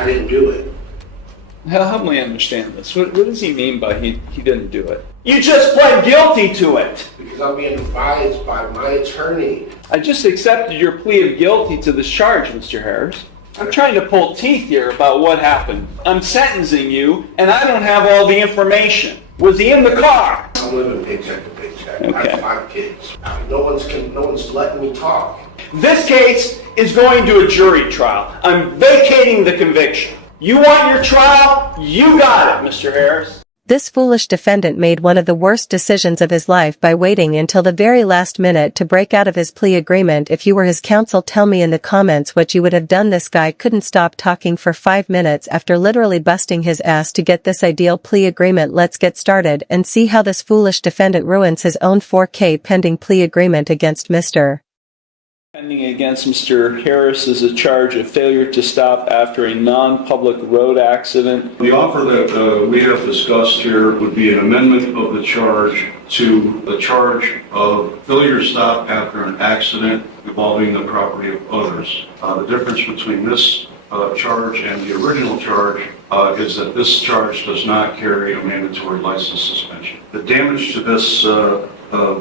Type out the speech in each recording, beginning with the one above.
I didn't do it. Help me understand this. What does he mean by he didn't do it? You just pled guilty to it. Because I'm being advised by my attorney. I just accepted your plea of guilty to this charge, Mr. Harris. I'm trying to pull teeth here about what happened. I'm sentencing you, and I don't have all the information. Was he in the car? I'm living paycheck to paycheck. Okay. I have 5 kids. No one's letting me talk. This case is going to a jury trial. I'm vacating the conviction. You want your trial? You got it, Mr. Harris. This foolish defendant made one of the worst decisions of his life by waiting until the very last minute to break out of his plea agreement. If you were his counsel, tell me in the comments what you would have done. This guy couldn't stop talking for 5 minutes after literally busting his ass to get this ideal plea agreement. Let's get started and see how this foolish defendant ruins his own 4K pending plea agreement against Mr. Pending against Mr. Harris is a charge of failure to stop after a non-public road accident. The offer that we have discussed here would be an amendment of the charge to the charge of failure to stop after an accident involving the property of others. The difference between this charge and the original charge is that this charge does not carry a mandatory license suspension. The damage to this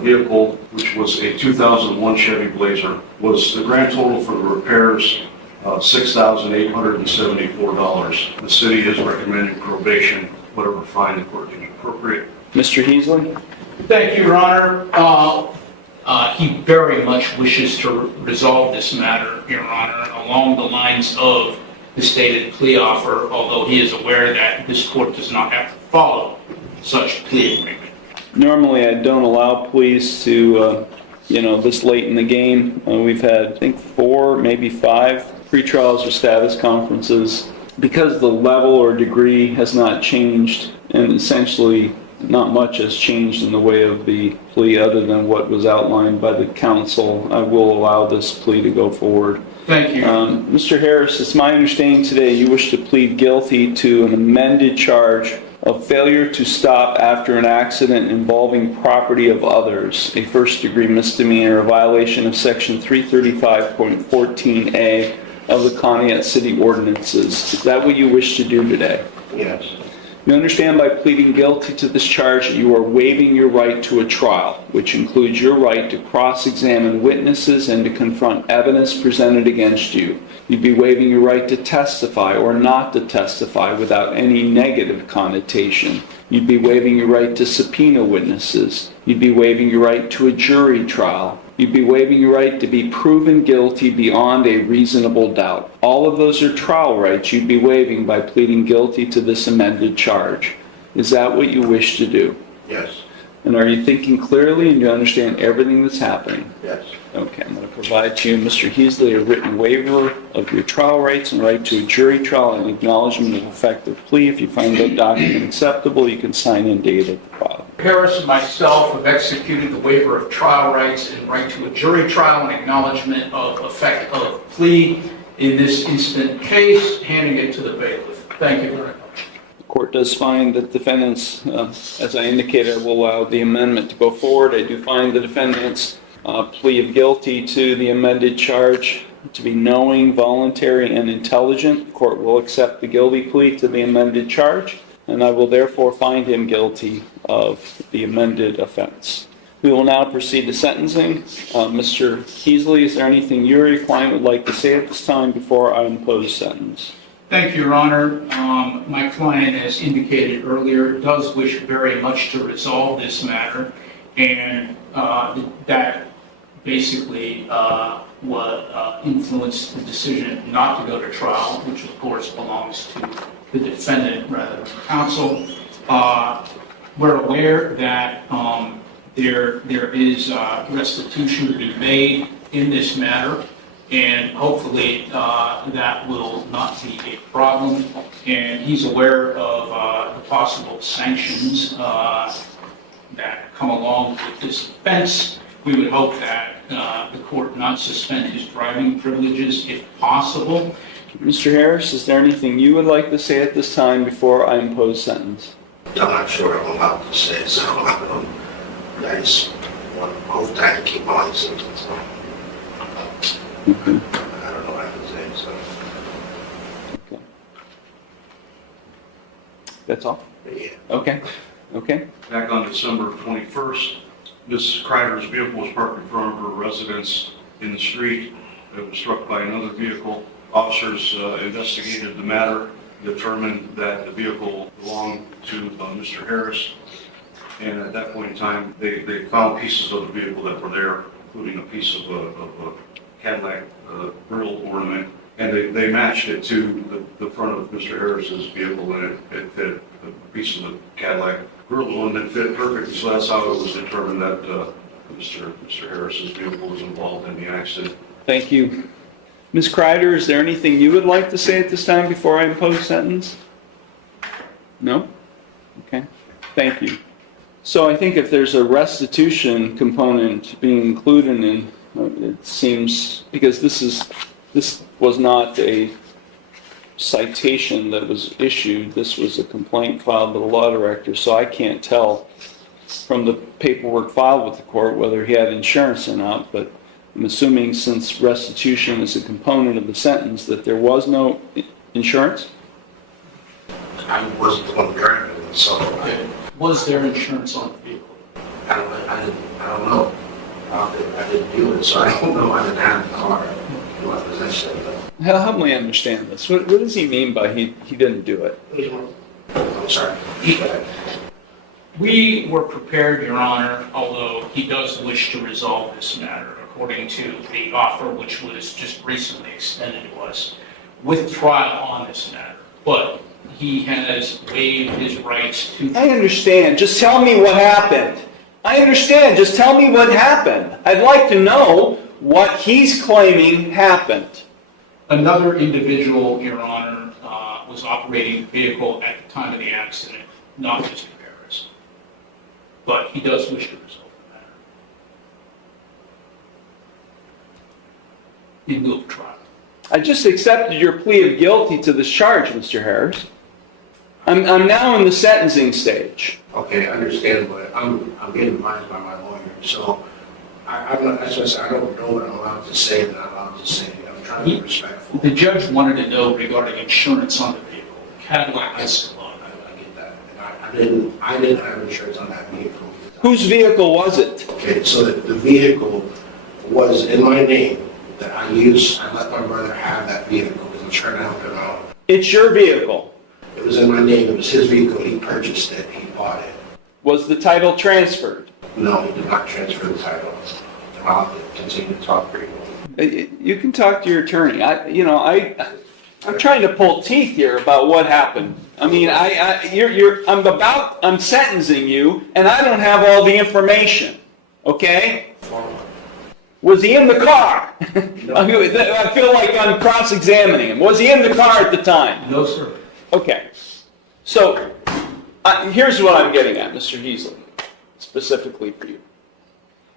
vehicle, which was a 2001 Chevy Blazer, was the grand total for the repairs $6,874. The city is recommending probation, whatever fine the court deems appropriate. Mr. Heasley? Thank you, Your Honor. He very much wishes to resolve this matter, Your Honor, along the lines of the stated plea offer, although he is aware that this court does not have to follow such plea agreement. Normally, I don't allow pleas to, this late in the game. We've had, I think, 4, maybe 5 pretrials or status conferences. Because the level or degree has not changed, and essentially not much has changed in the way of the plea other than what was outlined by the counsel, I will allow this plea to go forward. Thank you. Mr. Harris, it's my understanding today you wish to plead guilty to an amended charge of failure to stop after an accident involving property of others, a first-degree misdemeanor, a violation of Section 335.14a of the Conneaut City Ordinances. Is that what you wish to do today? Yes. You understand by pleading guilty to this charge that you are waiving your right to a trial, which includes your right to cross-examine witnesses and to confront evidence presented against you. You'd be waiving your right to testify or not to testify without any negative connotation. You'd be waiving your right to subpoena witnesses. You'd be waiving your right to a jury trial. You'd be waiving your right to be proven guilty beyond a reasonable doubt. All of those are trial rights you'd be waiving by pleading guilty to this amended charge. Is that what you wish to do? Yes. And are you thinking clearly and do you understand everything that's happening? Yes. Okay, I'm going to provide to you, Mr. Heasley, a written waiver of your trial rights and right to a jury trial and acknowledgement of effective plea. If you find that document acceptable, you can sign and date it at the bottom. Harris and myself have executed the waiver of trial rights and right to a jury trial and acknowledgement of effect of plea in this instant case, handing it to the bailiff. Thank you very much. The court does find that defendants, as I indicated, will allow the amendment to go forward. I do find the defendant's plea of guilty to the amended charge to be knowing, voluntary, and intelligent. The court will accept the guilty plea to the amended charge, and I will therefore find him guilty of the amended offense. We will now proceed to sentencing. Mr. Heasley, is there anything you or your client would like to say at this time before I impose sentence? Thank you, Your Honor. My client, as indicated earlier, does wish very much to resolve this matter, and that basically what influenced the decision not to go to trial, which of course belongs to the defendant rather than counsel. We're aware that there is restitution to be made in this matter, and hopefully that will not be a problem. And he's aware of the possible sanctions that come along with this offense. We would hope that the court not suspend his driving privileges if possible. Mr. Harris, is there anything you would like to say at this time before I impose sentence? I'm not sure I'm allowed to say, so I just hope that I can keep my sentence. Okay. I don't know what I can say, so. Okay. That's all? Yeah. Okay. Okay. Back on December 21st, Ms. Kreider's vehicle was parked in front of her residence in the street. It was struck by another vehicle. Officers investigated the matter, determined that the vehicle belonged to Mr. Harris. And at that point in time, they found pieces of the vehicle that were there, including a piece of a Cadillac grill ornament. And they matched it to the front of Mr. Harris's vehicle, and it fit. A piece of the Cadillac grill ornament fit perfectly. So that's how it was determined that Mr. Harris's vehicle was involved in the accident. Thank you. Ms. Kreider, is there anything you would like to say at this time before I impose sentence? No? Okay. Thank you. So I think if there's a restitution component being included in, it seems, because this was not a citation that was issued, this was a complaint filed by the law director, so I can't tell from the paperwork filed with the court whether he had insurance or not, but I'm assuming since restitution is a component of the sentence that there was no insurance? I wasn't the one driving it, so Was there insurance on the vehicle? I don't know. I didn't do it, so I don't know. I didn't have the car in my possession. Help me understand this. What does he mean by he didn't do it? I'm sorry. We were prepared, Your Honor, although he does wish to resolve this matter, according to the offer which was just recently extended to us, with trial on this matter. But he has waived his rights to... I understand. Just tell me what happened. I understand. Just tell me what happened. I'd like to know what he's claiming happened. Another individual, Your Honor, was operating the vehicle at the time of the accident, not Mr. Harris. But he does wish to resolve the matter in lieu of trial. I just accepted your plea of guilty to this charge, Mr. Harris. I'm now in the sentencing stage. Okay, I understand, but I'm getting advised by my lawyer, so I'm not, that's what I said, I don't know what I'm allowed to say that I'm allowed to say. I'm trying to be respectful. The judge wanted to know regarding insurance on the vehicle. Cadillac Escalade. I get that. And I didn't have insurance on that vehicle. Whose vehicle was it? Okay, so the vehicle was in my name that I used. I let my brother have that vehicle because I'm trying to help him out. It's your vehicle. It was in my name. It was his vehicle. He purchased it. He bought it. Was the title transferred? No, he did not transfer the title. I'll continue to talk for you. You can talk to your attorney. I'm trying to pull teeth here about what happened. I mean, I'm sentencing you, and I don't have all the information. Okay? Was he in the car? I feel like I'm cross-examining him. Was he in the car at the time? No, sir. Okay. So, here's what I'm getting at, Mr. Heasley, specifically for you.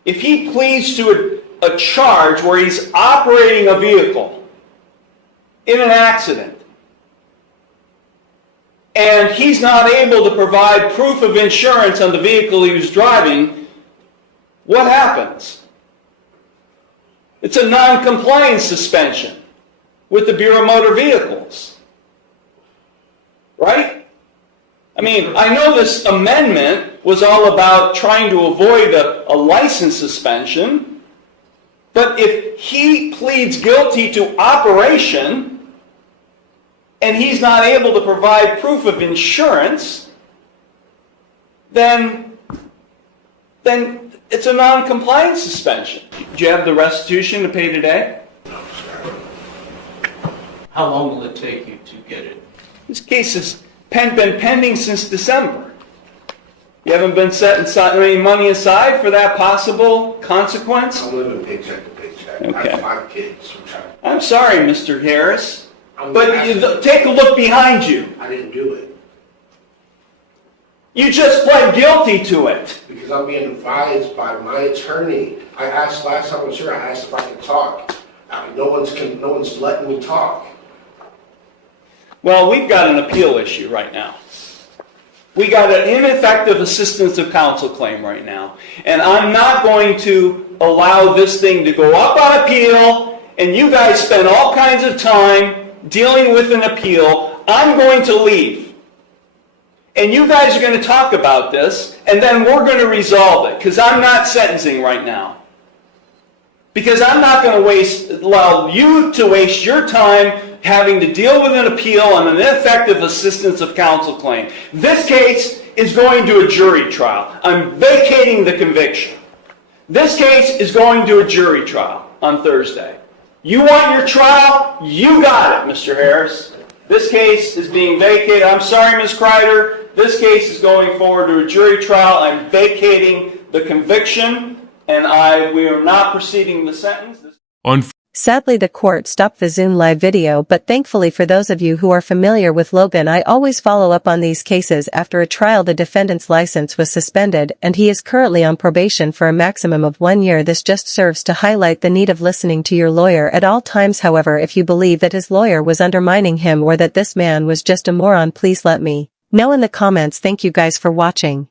If he pleads to a charge where he's operating a vehicle in an accident, and he's not able to provide proof of insurance on the vehicle he was driving, what happens? It's a non-compliance suspension with the Bureau of Motor Vehicles. Right? I mean, I know this amendment was all about trying to avoid a license suspension, but if he pleads guilty to operation and he's not able to provide proof of insurance, then it's a non-compliance suspension. Do you have the restitution to pay today? No, sir. How long will it take you to get it? This case has been pending since December. You haven't been setting any money aside for that possible consequence? I'm living paycheck to paycheck. I Okay. have 5 kids. I'm sorry, Mr. Harris, but take a look behind you. I didn't do it You just pled guilty to it. because I'm being advised by my attorney. I asked last time I was here, I asked if I could talk. No one's letting me talk. Well, we've got an appeal issue right now. We got an ineffective assistance of counsel claim right now. And I'm not going to allow this thing to go up on appeal, and you guys spend all kinds of time dealing with an appeal. I'm going to leave. and you guys are going to talk about this, and then we're going to resolve it, because I'm not sentencing right now. Because I'm not going to allow you to waste your time having to deal with an appeal on an ineffective assistance of counsel claim. This case is going to a jury trial. I'm vacating the conviction. This case is going to a jury trial on Thursday. You want your trial? You got it, Mr. Harris. This case is being vacated. I'm sorry, Ms. Kreider. This case is going forward to a jury trial. I'm vacating the conviction, and we are not proceeding the sentence. Sadly, the court stopped the Zoom live video, but thankfully for those of you who are familiar with Logan, I always follow up on these cases after a trial. The defendant's license was suspended, and he is currently on probation for a maximum of 1 year. This just serves to highlight the need of listening to your lawyer at all times. However, if you believe that his lawyer was undermining him or that this man was just a moron, please let me know in the comments. Thank you guys for watching.